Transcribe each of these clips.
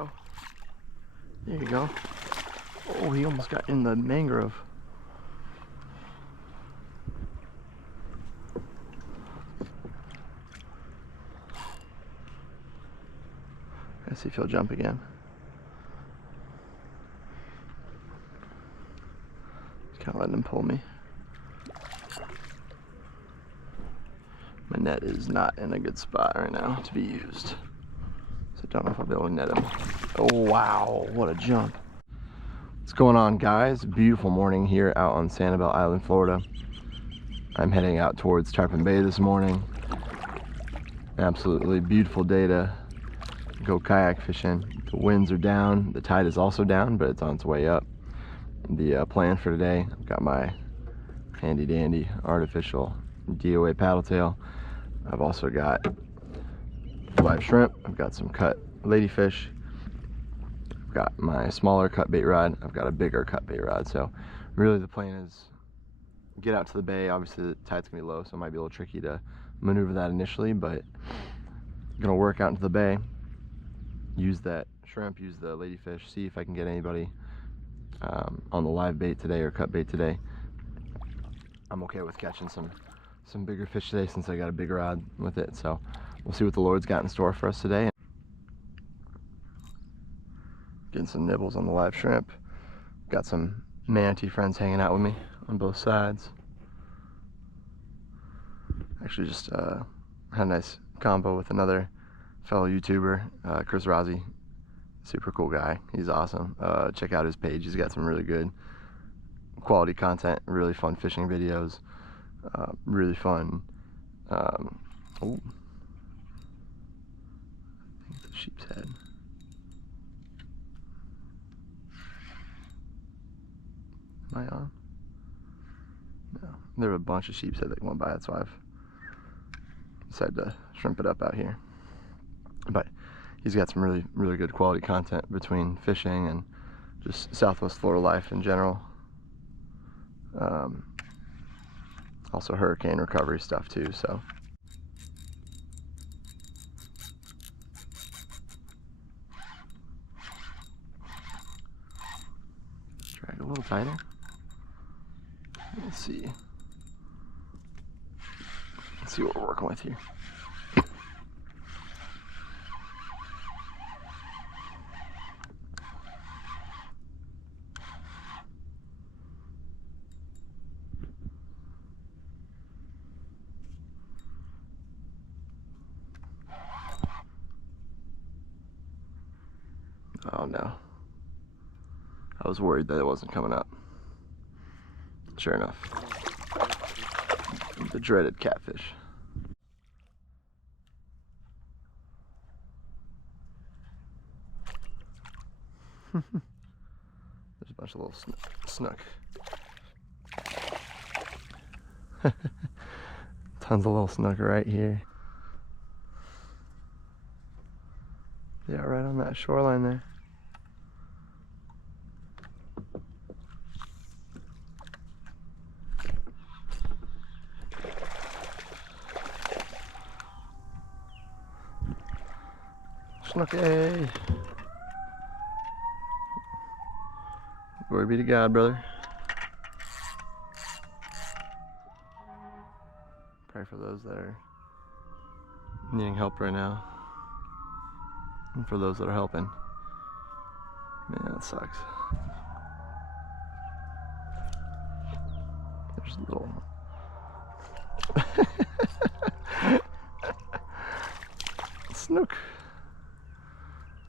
go. There you go. Oh, he almost got in the mangrove. Let's see if he'll jump again. Just kind of letting him pull me. My net is not in a good spot right now to be used, so I don't know if I'll be able to net him. Oh wow, what a jump. What's going on, guys? Beautiful morning here out on Sanibel Island, Florida. I'm heading out towards Tarpon Bay this morning. Absolutely beautiful day to go kayak fishing. The winds are down, the tide is also down, but it's on its way up. The plan for today, I've got my handy dandy artificial DOA paddle tail. I've also got live shrimp, I've got some cut ladyfish, I've got my smaller cut bait rod, I've got a bigger cut bait rod. So really the plan is get out to the bay. Obviously the tide's gonna be low, so it might be a little tricky to maneuver that initially, but I'm gonna work out into the bay, use that shrimp, use the ladyfish, see if I can get anybody on the live bait today or cut bait today. I'm okay with catching some bigger fish today since I got a big rod with it, so we'll see what the Lord's got in store for us today. Getting some nibbles on the live shrimp. Got some manatee friends hanging out with me on both sides. Actually just had a nice combo with another fellow YouTuber, Chris Rossi. Super cool guy, he's awesome. Check out his page, he's got some really good quality content, really fun fishing videos. Really fun. Oh, I think it's a sheep's head. Am I on? No. There were a bunch of sheep's head that went by, that's why I've decided to shrimp it up out here. But he's got some really good quality content between fishing and just Southwest Florida life in general. Also hurricane recovery stuff too, so. Drag a little tighter. Let's see. Let's see what we're working with here. Oh no. I was worried that it wasn't coming up. Sure enough. The dreaded catfish. There's a bunch of little snook. Tons of little snook right here. Yeah, right on that shoreline there. Snooky! Glory be to God, brother. Pray for those that are needing help right now. And for those that are helping. Man, that sucks. There's a little... Snook.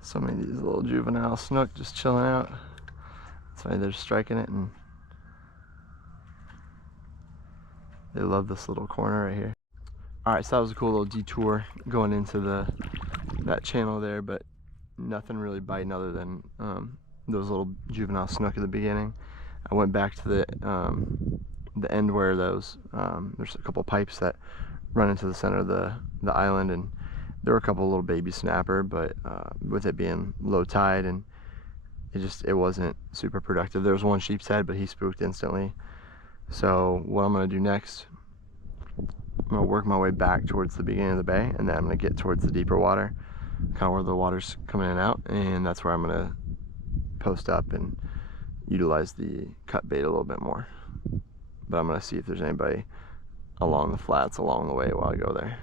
So many of these little juvenile snook just chilling out. That's why they're striking it, and they love this little corner right here. Alright, so that was a cool little detour going into that channel there, but nothing really biting other than those little juvenile snook at the beginning. I went back to the end where those there's a couple pipes that run into the center of the island, and there were a couple little baby snapper, but with it being low tide and it wasn't super productive. There was one sheep's head, but he spooked instantly. So what I'm gonna do next, I'm gonna work my way back towards the beginning of the bay, and then I'm gonna get towards the deeper water. kind of where the water's coming in and out, and that's where I'm gonna post up and utilize the cut bait a little bit more. But I'm gonna see if there's anybody along the flats along the way while I go there.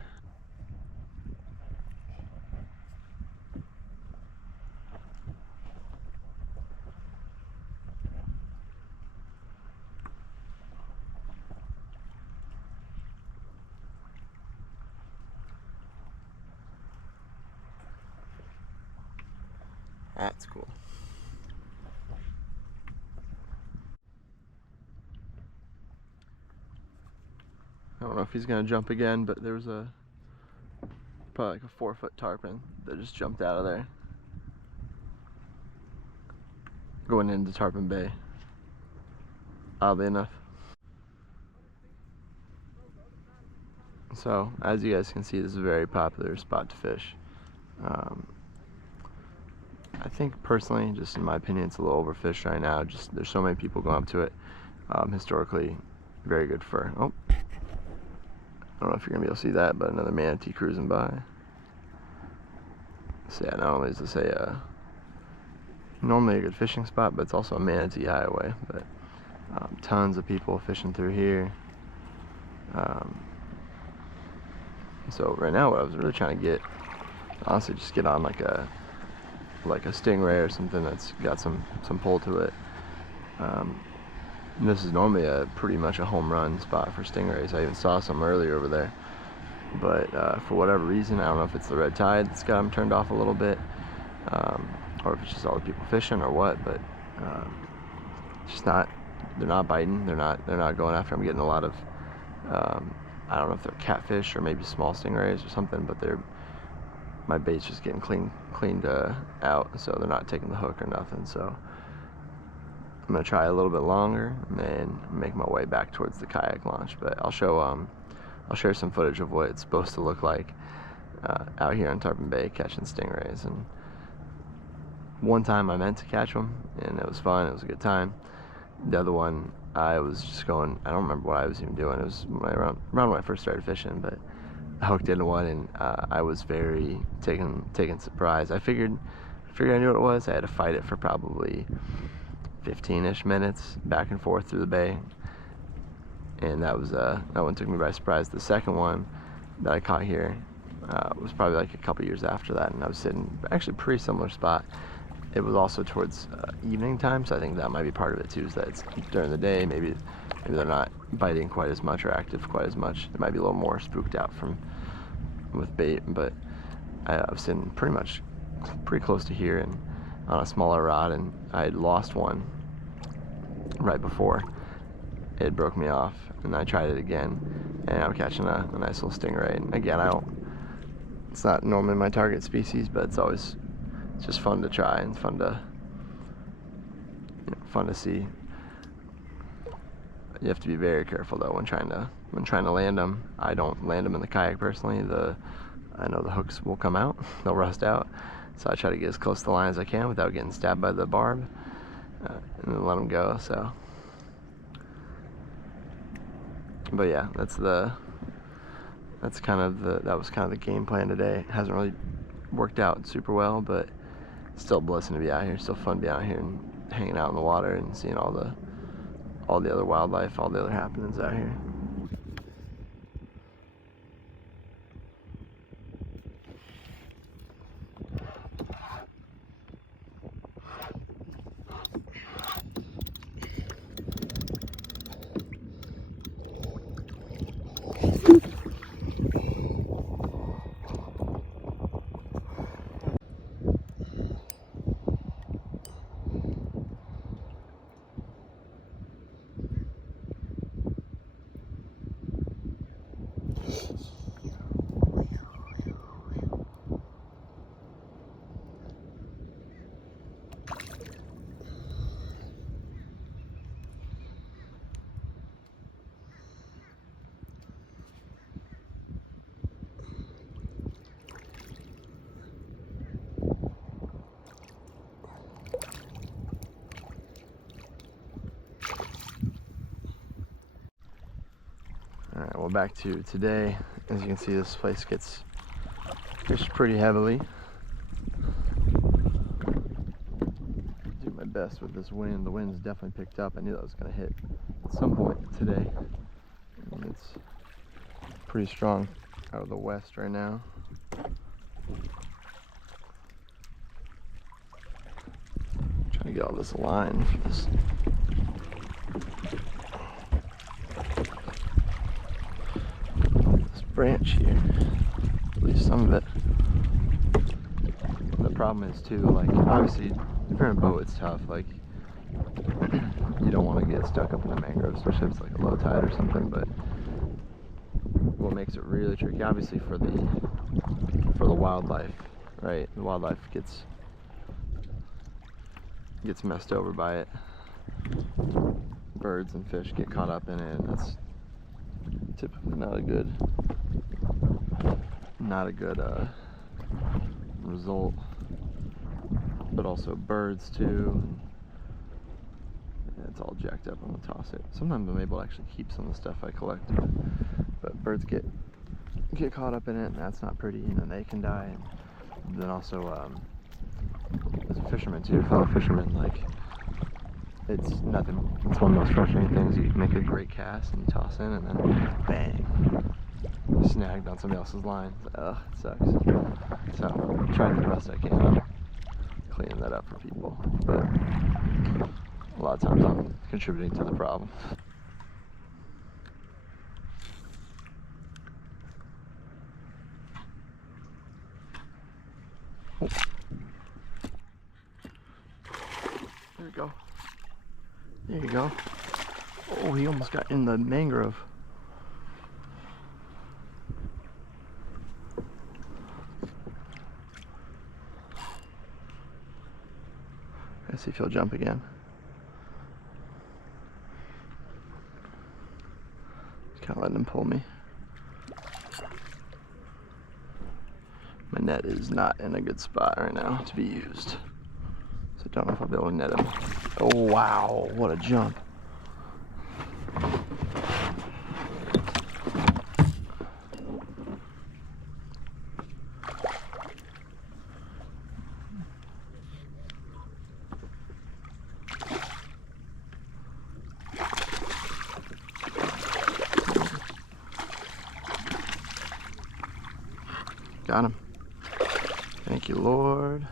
That's cool. I don't know if he's gonna jump again, but there was probably like a 4-foot tarpon that just jumped out of there, going into Tarpon Bay, oddly enough. So, as you guys can see, this is a very popular spot to fish. I think personally, just in my opinion, it's a little overfished right now. Just there's so many people going up to it. Historically, very good for. Oh, I don't know if you're gonna be able to see that, but another manatee cruising by. So yeah, not only is this normally a good fishing spot, but it's also a manatee highway. But tons of people fishing through here. So right now, what I was really trying to get, honestly, just get on like a stingray or something that's got some pull to it. This is normally pretty much a home run spot for stingrays. I even saw some earlier over there, but for whatever reason, I don't know if it's the red tide that's got them turned off a little bit, or if it's just all the people fishing or what. But it's just not. They're not biting. They're not going after. I'm getting a lot of. I don't know if they're catfish or maybe small stingrays or something, but my bait's just getting cleaned out, so they're not taking the hook or nothing. So I'm gonna try a little bit longer and then make my way back towards the kayak launch. But I'll share some footage of what it's supposed to look like out here on Tarpon Bay catching stingrays. And one time I meant to catch them, and it was fun. It was a good time. The other one, I was just going. I don't remember what I was even doing. It was around when I first started fishing, but I hooked into one, and I was very taken surprise. I figured I knew what it was. I had to fight it for probably 15-ish minutes back and forth through the bay, and that one took me by surprise. The second one that I caught here was probably like a couple years after that, and I was sitting actually pretty similar spot. It was also towards evening time, so I think that might be part of it too, is that it's during the day. Maybe they're not biting quite as much or active quite as much. They might be a little more spooked out with bait. But I was sitting pretty close to here and on a smaller rod, and I had lost one right before it broke me off, and I tried it again, and I'm catching a nice little stingray. And again, it's not normally my target species, but it's just fun to try and fun to see. You have to be very careful though when trying to land them. I don't land them in the kayak personally. I know the hooks will come out, they'll rust out, so I try to get as close to the line as I can without getting stabbed by the barb, and then let them go. So, but yeah, that was kind of the game plan today. It hasn't really worked out super well, but still a blessing to be out here. Still fun to be out here and hanging out in the water and seeing all the other wildlife, all the other happenings out here. Alright, well, back to today. As you can see, this place gets fished pretty heavily. best with this wind. The wind's definitely picked up. I knew that was going to hit at some point today. And it's pretty strong out of the west right now. Trying to get all this line for this. This branch here, at least some of it. The problem is too, like, obviously if you're in a boat it's tough, like you don't want to get stuck up in the mangroves, especially if it's like a low tide or something. But what makes it really tricky, obviously, for the wildlife, right? The wildlife gets messed over by it. Birds and fish get caught up in it, and that's typically not a good result. But also birds too. Yeah, it's all jacked up. I'm gonna toss it. Sometimes I'm able to actually keep some of the stuff I collect, but birds get caught up in it, and that's not pretty, and then they can die. And then also as a fisherman too, fellow fisherman, like, it's nothing. It's one of the most frustrating things. You make a great cast and you toss in, and then bang, snagged on somebody else's line. Ugh, it sucks. So I'm trying to do the best I can cleaning that up for people, but a lot of times I'm contributing to the problem. Oh. There you go. There you go. Oh, he almost got in the mangrove. Let's see if he'll jump again. Just kind of letting him pull me. My net is not in a good spot right now to be used, so I don't know if I'll be able to net him. Oh wow, what a jump. Got him. Thank you, Lord.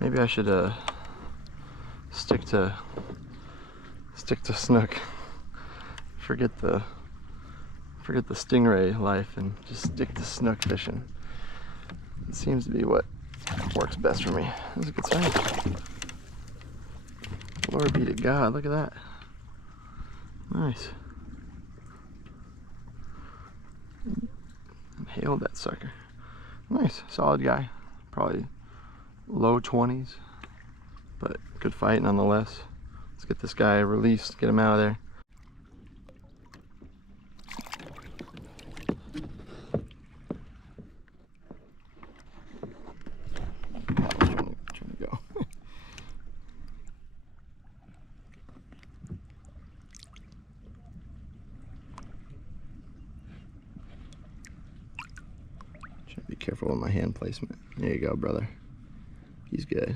Maybe I should stick to Snook. Forget the stingray life and just stick to Snook fishing. It seems to be what works best for me. That's a good sign. Lord be to God, look at that. Nice. Hailed that sucker. Nice, solid guy. Probably low 20s, but good fight nonetheless. Let's get this guy released, get him out of there. Trying to go. Be careful with my hand placement. There you go, brother. He's good.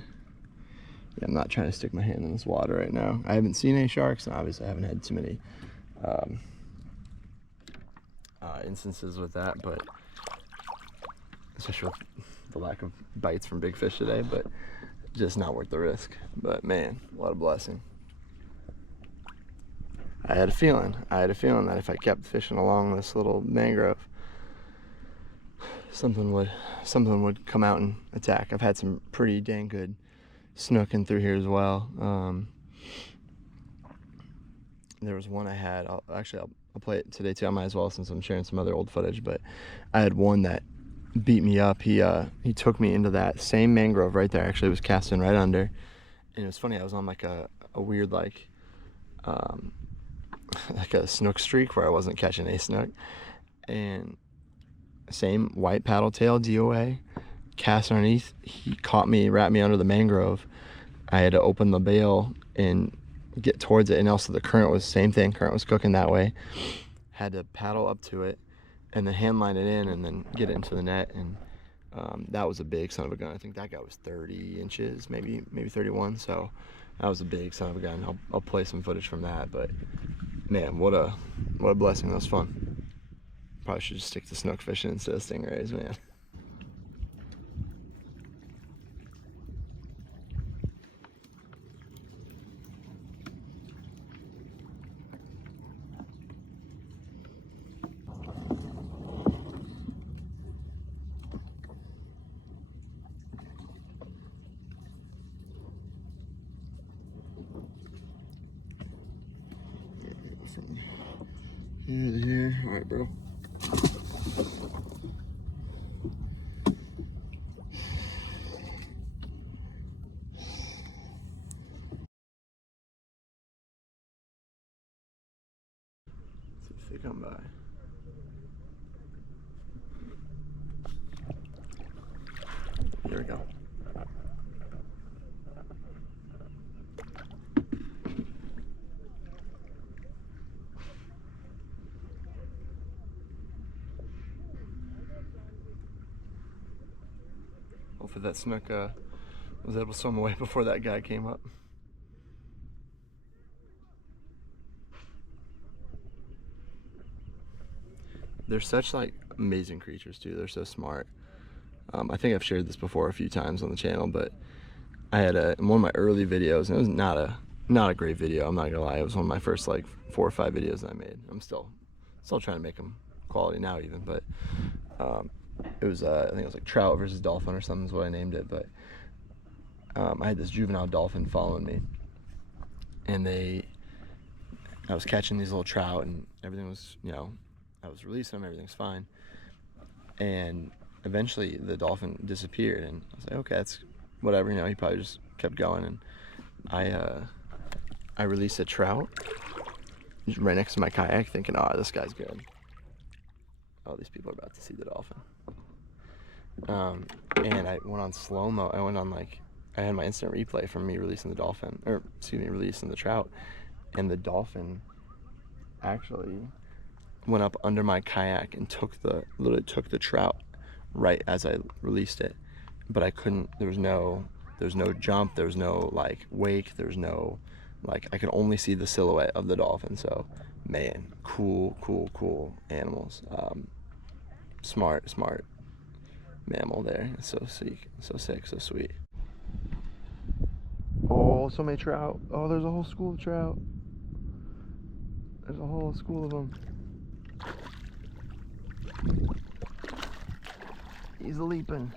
Yeah, I'm not trying to stick my hand in this water right now. I haven't seen any sharks, and obviously I haven't had too many instances with that, but especially with the lack of bites from big fish today, but just not worth the risk. But man, what a blessing. I had a feeling that if I kept fishing along this little mangrove, something would come out and attack. I've had some pretty dang good snook in through here as well. There was one I had, I'll play it today too. I might as well, since I'm sharing some other old footage, but I had one that beat me up. He took me into that same mangrove right there. Actually, it was casting right under, and it was funny, I was on like a weird like a snook streak where I wasn't catching a snook, and same white paddle tail DOA, cast underneath. He caught me, wrapped me under the mangrove. I had to open the bail and get towards it, and also the current was same thing. Current was cooking that way. Had to paddle up to it and then hand line it in and then get it into the net. And That was a big son of a gun. I think that guy was 30 inches, maybe 31. So that was a big son of a gun. I'll play some footage from that. But man, what a blessing. That was fun. Probably should just stick to snook fishing instead of stingrays, man. Here. All right, bro. See if they come by. Here we go. Hopefully that snook was able to swim away before that guy came up. They're such like amazing creatures too. They're so smart. I think I've shared this before a few times on the channel, but I had in one of my early videos, and it was not a great video. I'm not gonna lie. It was one of my first like 4 or 5 videos that I made. I'm still trying to make them quality now even, but it was I think it was like trout versus dolphin or something is what I named it. But I had this juvenile dolphin following me, and I was catching these little trout, and everything was, you know, I was releasing them, everything's fine, and eventually the dolphin disappeared, and I was like, okay, that's whatever, you know, he probably just kept going, and I released a trout right next to my kayak, thinking, oh, this guy's good. Oh, these people are about to see the dolphin. And I went on slow-mo. I had my instant replay from me releasing the dolphin, or excuse me, releasing the trout, and the dolphin actually went up under my kayak and literally took the trout right as I released it. But I couldn't, there was no jump, there was no like wake, there was no, like, I could only see the silhouette of the dolphin. So man, cool animals. Smart mammal there. It's so sick, so sweet. Oh, so many trout. Oh, there's a whole school of trout. There's a whole school of them. He's leaping.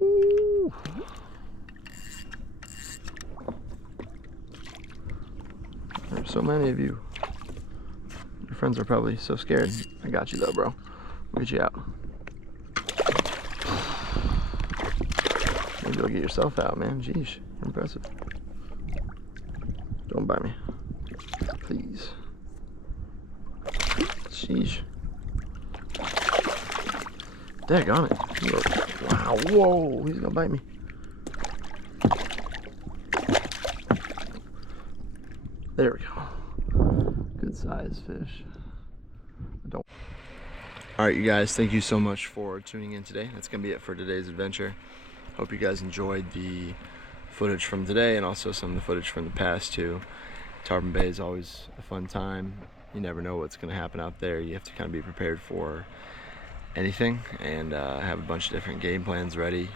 Ooh. There's so many of you. Your friends are probably so scared. I got you though, bro. We'll get you out. Maybe you'll get yourself out, man. Jeez, you're impressive. Don't bite me, please. Sheesh. Daggone it. Wow, whoa, he's gonna bite me. There we go. Good size fish. Alright, you guys, thank you so much for tuning in today. That's gonna be it for today's adventure. Hope you guys enjoyed the footage from today and also some of the footage from the past too. Tarpon Bay is always a fun time. You never know what's gonna happen out there. You have to kind of be prepared for anything and have a bunch of different game plans ready.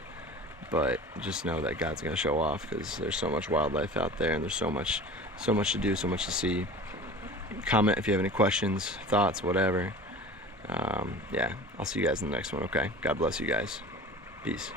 But just know that God's gonna show off, because there's so much wildlife out there and there's so much to do, so much to see. Comment if you have any questions, thoughts, whatever. Yeah, I'll see you guys in the next one, okay? God bless you guys. Peace.